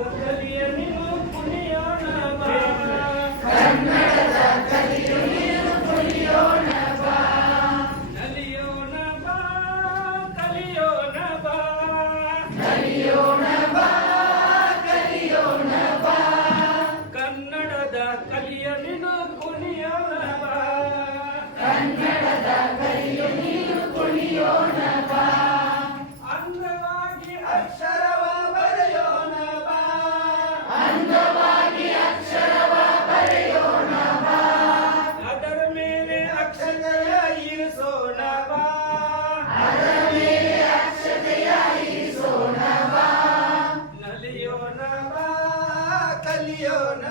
ಕಲಿಯ ನೀನು ಕುಣಿಯೋಣ ಬಾ. ಕನ್ನಡದ ಕಲಿಯು ನೀನು ಕುಣಿಯೋಣ ಬಾ. ನಲಿಯೋಣ ಬಾ ಕಲಿಯೋಣ ಬಾ. ಕಲಿಯೋಣ ಬಾ ಕಲಿಯೋಣ ಬಾ. ಕನ್ನಡದ ಕಲಿಯ ನೀನು ಕುಣಿಯೋಣ ಬಾ. ಕನ್ನಡದ ಕಲಿಯು ನೀನು ಕುಣಿಯೋಣ ಬಾ. ಅಂದವಾಗಿ ಅಕ್ಷರವ ಬರೆಯೋಣ ಬಾ. ಅಂದವಾಗಿ ಅಕ್ಷರವ ಬರೆಯೋಣ ಬಾ. ಅದರ ಮೇಲೆ ಅಕ್ಷತೆಯ ಇರಿಸೋಣ ಬಾ. ಅದರ ಮೇಲೆ ಅಕ್ಷತೆಯ ಇರಿಸೋಣ ಬಾ. ನಲಿಯೋಣ ಬಾ ಕಲಿಯೋಣ